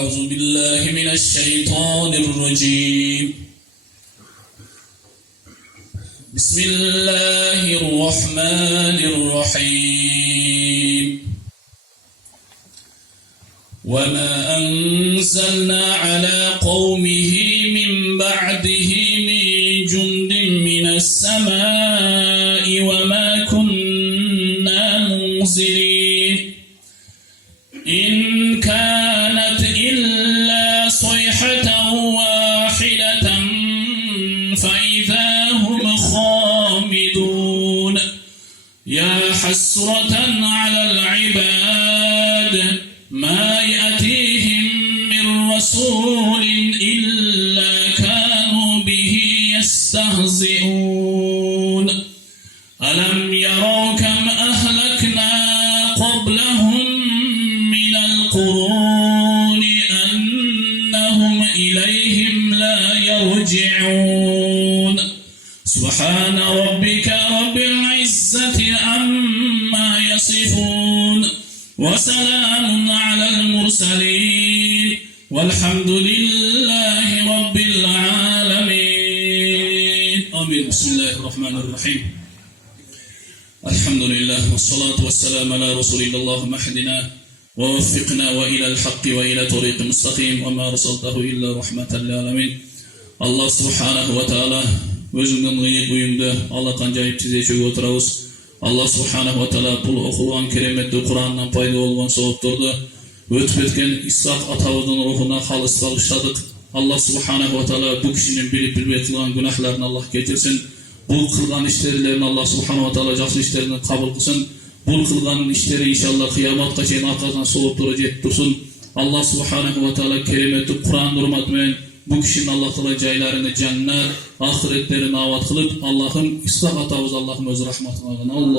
أعوذ بالله من الشيطان الرجيم. بسم الله الرحمن الرحيم. وما أنزلنا على قومه من بعده من جند من السماء وما كنا منزلين إن كانت إلا صيحة واحدة فإذا هم خامدون يا حسرة على العباد ما يأتيهم من رسول إلا كانوا به يستهزئون ألم يروا كم أهلكنا قبلهم من القرون أنهم إليهم لا يرجعون سبحان ربك رب العزة عما يصفون وسلام على المرسلين والحمد لله رب العالمين آمين. بسم الله الرحمن الرحيم. الحمد لله والصلاة والسلام على رسول الله محدنا ووفقنا وإلى الحق وإلى طريق مستقيم وما رسلته إلا رحمة للعالمين. الله سبحانه وتعالى өзүңдүн кыйын уюмду алакан жайып тизечөөгө отурабыз. Allah subhanahu wa ta'ala бұл оқылған кереметтүү Құраннан пайда болгон сауапторду өтүп кеткен Исхак атабыздын рухуна халыс багыштадык. Allah subhanahu wa ta'ala бул кишинин билип билбей кылган гунахларын Аллах кетирсин. Бул кылган иштерин Аллах subhanahu wa ta'ala жакшы иштерин кабыл кылсын. Бул кылган иштери иншалла кыяматка чейин аркасынан сооптора жетип турсун. Allah subhanahu wa ta'ala кереметтүү Куран урматы менен bu kişinin Allah Teala caylarını cennet, ahiretlerini avat kılıp Allah'ın ıslah atavuz Allah'ın öz rahmatına Allah.